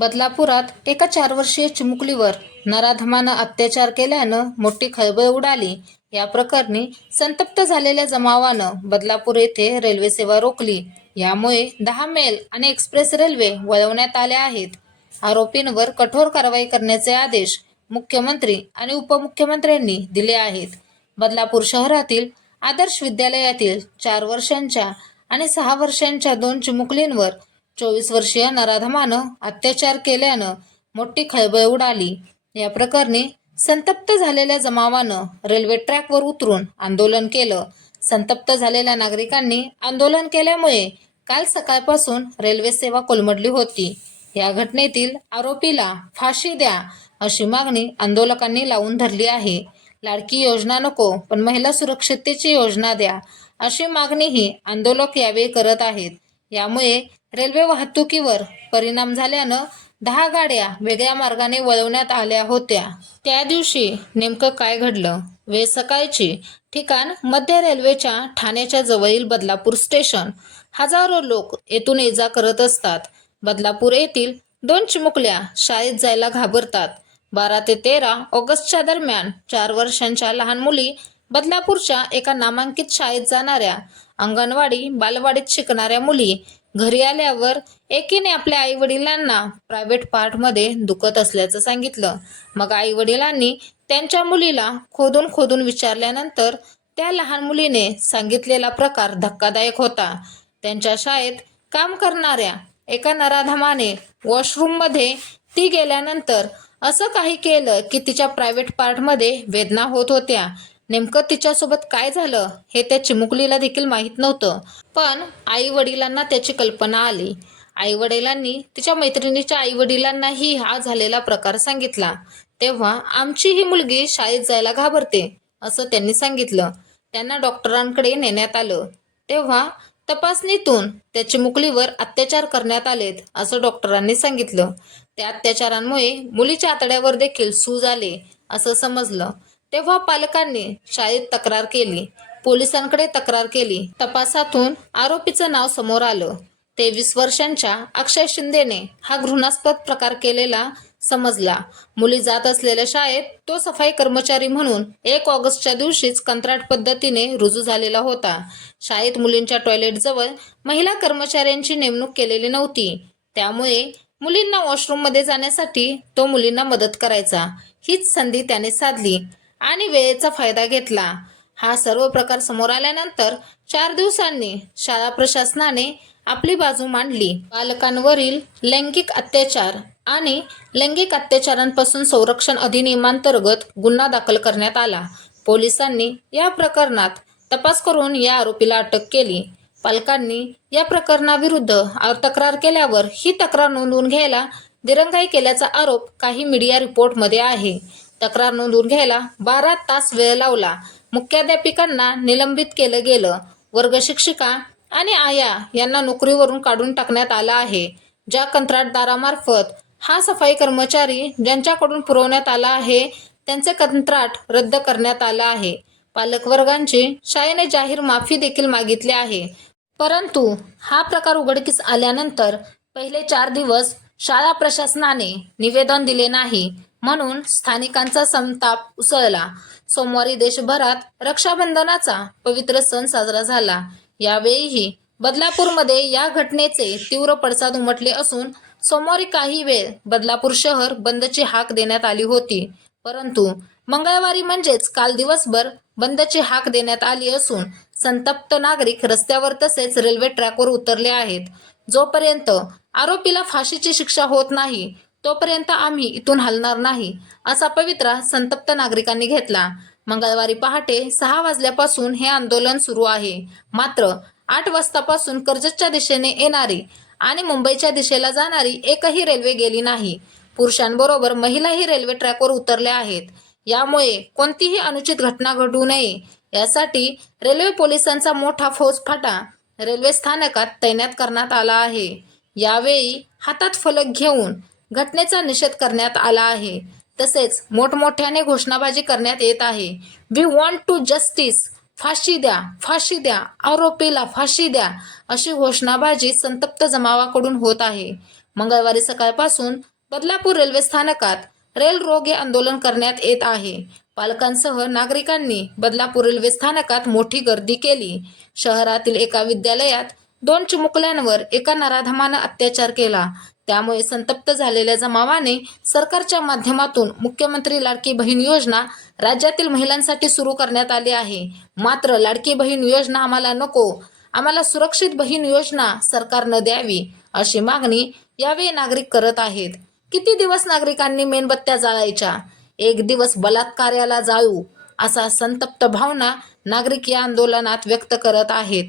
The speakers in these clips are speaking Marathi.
बदलापुरात एका 4 वर्षीय चिमुकलीवर नराधमानं अत्याचार केल्यानं मोठी खळबळ उडाली. या प्रकरणी संतप्त झालेल्या जमावानं बदलापूर येथे रेल्वे सेवा रोखली. यामुळे 10 मेल आणि एक्सप्रेस रेल्वे वळवण्यात आल्या आहेत. आरोपींवर कठोर कारवाई करण्याचे आदेश मुख्यमंत्री आणि उपमुख्यमंत्र्यांनी दिले आहेत. बदलापूर शहरातील आदर्श विद्यालयातील 4 वर्षांच्या आणि 6 वर्षांच्या 2 चिमुकलींवर 24 वर्षीय नराधमानं अत्याचार केल्यानं मोठी खळबळ उडाली. या प्रकरणी संतप्त झालेल्या जमावानं रेल्वे ट्रॅकवर उतरून आंदोलन केलं. संतप्त झालेल्या नागरिकांनी आंदोलन केल्यामुळे काल सकाळपासून रेल्वे सेवा कोलमडली होती. या घटनेतील आरोपीला फाशी द्या अशी मागणी आंदोलकांनी लावून धरली आहे. लाडकी योजना नको पण महिला सुरक्षिततेची योजना द्या अशी मागणीही आंदोलक यावेळी करत आहेत. यामुळे रेल्वे वाहतुकीवर परिणाम झाल्यानं 10 गाड्या वेगळ्या मार्गाने वळवण्यात आल्या होत्या. त्या दिवशी नेमकं काय घडलं? वेळ सकाळची, ठिकाण मध्य रेल्वेच्या ठाण्याच्या जवळील बदलापूर स्टेशन. हजारो लोक येथून ये जा करत असतात. बदलापूर येथील 2 चिमुकल्या शाळेत जायला घाबरतात. 12 ते 13 ऑगस्टच्या दरम्यान 4 वर्षांच्या लहान मुली बदलापूरच्या एका नामांकित शाळेत जाणाऱ्या, अंगणवाडी बालवाडीत शिकणाऱ्या मुली घरी आल्यावर एकीने आपल्या आई वडिलांना प्रायव्हेट पार्टमध्ये दुखत असल्याचं सांगितलं. मग आई वडिलांनी त्यांच्या मुलीला खोदून खोदून विचारल्यानंतर त्या लहान मुलीने सांगितलेला प्रकार धक्कादायक होता. त्यांच्या शाळेत काम करणाऱ्या एका नराधमाने वॉशरूममध्ये ती गेल्यानंतर असं काही केलं की तिच्या प्रायव्हेट पार्टमध्ये वेदना होत होत्या. नेमकं तिच्यासोबत काय झालं हे त्या चिमुकलीला देखील माहीत नव्हतं. पण आई वडिलांना त्याची कल्पना आली. आई वडिलांनी तिच्या मैत्रिणीच्या आई वडिलांनाही हा झालेला प्रकार सांगितला. तेव्हा आमची ही मुलगी शाळेत जायला घाबरते असं त्यांनी सांगितलं. त्यांना डॉक्टरांकडे नेण्यात आलं. तेव्हा तपासणीतून त्या चिमुकलीवर अत्याचार करण्यात आलेत असं डॉक्टरांनी सांगितलं. त्या अत्याचारांमुळे मुलीच्या आतड्यावर देखील सूज आले असं समजलं. तेव्हा पालकांनी शाळेत तक्रार केली, पोलिसांकडे तक्रार केली. तपासातून आरोपीचं नाव समोर आलं. 23 वर्षांच्या अक्षय शिंदेने हा घृणास्पद प्रकार केलेला समजला. मुली जात असलेल्या शाळेत तो सफाई कर्मचारी म्हणून 1 ऑगस्टच्या दिवशीच कंत्राट पद्धतीने रुजू झालेला होता. शाळेत मुलींच्या टॉयलेटजवळ महिला कर्मचाऱ्यांची नेमणूक केलेली नव्हती. त्यामुळे मुलींना वॉशरूममध्ये जाण्यासाठी तो मुलींना मदत करायचा. हीच संधी त्याने साधली आणि वेळेचा फायदा घेतला. हा सर्व प्रकार समोर आल्यानंतर 4 दिवसांनी शाळा प्रशासनाने आपली बाजू मांडली. बालकांवरील लैंगिक अत्याचार आणि लैंगिक अत्याचारांपासून संरक्षण अधिनियमांतर्गत गुन्हा दाखल करण्यात आला. पोलिसांनी या प्रकरणात तपास करून या आरोपीला अटक केली. पालकांनी या प्रकरणाविरुद्ध तक्रार केल्यावर ही तक्रार नोंदवून घ्यायला दिरंगाई केल्याचा आरोप काही मीडिया रिपोर्टमध्ये आहे. तक्रार नोंदवून घ्यायला 12 तास वेळ लावला. मुख्याध्यापिकांना निलंबित केलं गेलं. वर्ग शिक्षिका आणि आया यांना नोकरीवरून काढून टाकण्यात आलं आहे. ज्या कंत्राटदारामार्फत हा सफाई कर्मचारी ज्यांच्याकडून पुरवण्यात आला आहे त्यांचे कंत्राट रद्द करण्यात आलं आहे. पालकवर्गांची शाळेने जाहीर माफी देखील मागितली आहे. परंतु हा प्रकार उघडकीस आल्यानंतर पहिले 4 दिवस शाळा प्रशासनाने निवेदन दिले नाही, म्हणून स्थानिकांचा संताप उसळला. सोमवारी देशभरात रक्षाबंधनाचा पवित्र सण साजरा झाला. यावेळीही बदलापूरमध्ये या घटनेचे तीव्र पडसाद उमटले असून सोमवारी काही वेळ बदलापूर शहर बंदची हाक देण्यात आली होती. परंतु मंगळवारी म्हणजेच काल दिवसभर बंदची हाक देण्यात आली असून संतप्त नागरिक रस्त्यावर तसेच रेल्वे ट्रॅकवर उतरले आहेत. जोपर्यंत आरोपीला फाशीची शिक्षा होत नाही तोपर्यंत आम्ही इथून हलणार नाही असा पवित्रा संतप्त नागरिकांनी घेतला. मंगळवारी पहाटे 6 वाजल्यापासून हे आंदोलन सुरू आहे. मात्र 8 वाजतापासून कर्जतच्या दिशेने येणारी आणि मुंबईच्या दिशेला जाणारी एकही रेल्वे गेली नाही. पुरुषांबरोबर महिलाही रेल्वे ट्रॅकवर उतरल्या आहेत. यामुळे कोणतीही अनुचित घटना घडू नये यासाठी रेल्वे पोलिसांचा मोठा फौजफाटा रेल्वे स्थानकात तैनात करण्यात आला आहे. यावेळी हातात फलक घेऊन घटनेचा निषेध करण्यात आला आहे. तसेच मोठमोठ्याने घोषणाबाजी करण्यात येत आहे. वी वॉन्ट टू जस्टिस, फाशी द्या, फाशी द्या, आरोपीला फाशी द्या अशी घोषणाबाजी संतप्त जमावाकडून होत आहे. मंगळवारी सकाळपासून बदलापूर रेल्वे स्थानकात रेल रोगे आंदोलन करण्यात येत आहे. पालकांसह नागरिकांनी बदलापूर रेल्वे स्थानकात मोठी गर्दी केली. शहरातील एका विद्यालयात 2 चिमुकल्यांवर एका नराधमानं अत्याचार केला. त्यामुळे संतप्त झालेल्या जमावाने सरकारच्या माध्यमातून मुख्यमंत्री लाडकी बहीण योजना राज्यातील महिलांसाठी सुरू करण्यात आली आहे. मात्र लाडकी बहीण योजना आम्हाला नको, आम्हाला सुरक्षित बहीण योजना सरकारनं द्यावी, अशी मागणी यावेळी नागरिक करत आहेत. किती दिवस नागरिकांनी मेणबत्त्या जाळायच्या? एक दिवस बलात्कार्याला जाळू, असा संतप्त भावना नागरिक या आंदोलनात व्यक्त करत आहेत.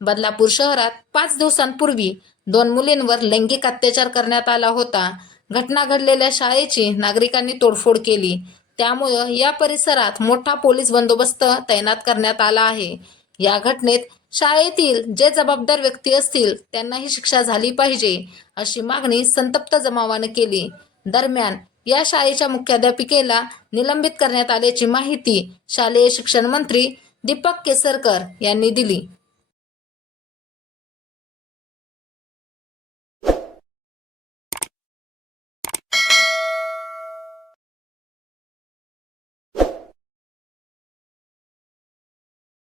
बदलापूर शहरात 5 दिवसांपूर्वी 2 मुलींवर लैंगिक अत्याचार करण्यात आला होता. घटना घडलेल्या शाळेची नागरिकांनी तोडफोड केली. त्यामुळं या परिसरात मोठा पोलीस बंदोबस्त तैनात करण्यात आला आहे. या घटनेत शाळेतील जे जबाबदार व्यक्ती असतील त्यांनाही शिक्षा झाली पाहिजे, अशी मागणी संतप्त जमावानं केली. दरम्यान या शाळेच्या मुख्याध्यापिकेला निलंबित करण्यात आल्याची माहिती शालेय शिक्षण मंत्री दीपक केसरकर यांनी दिली.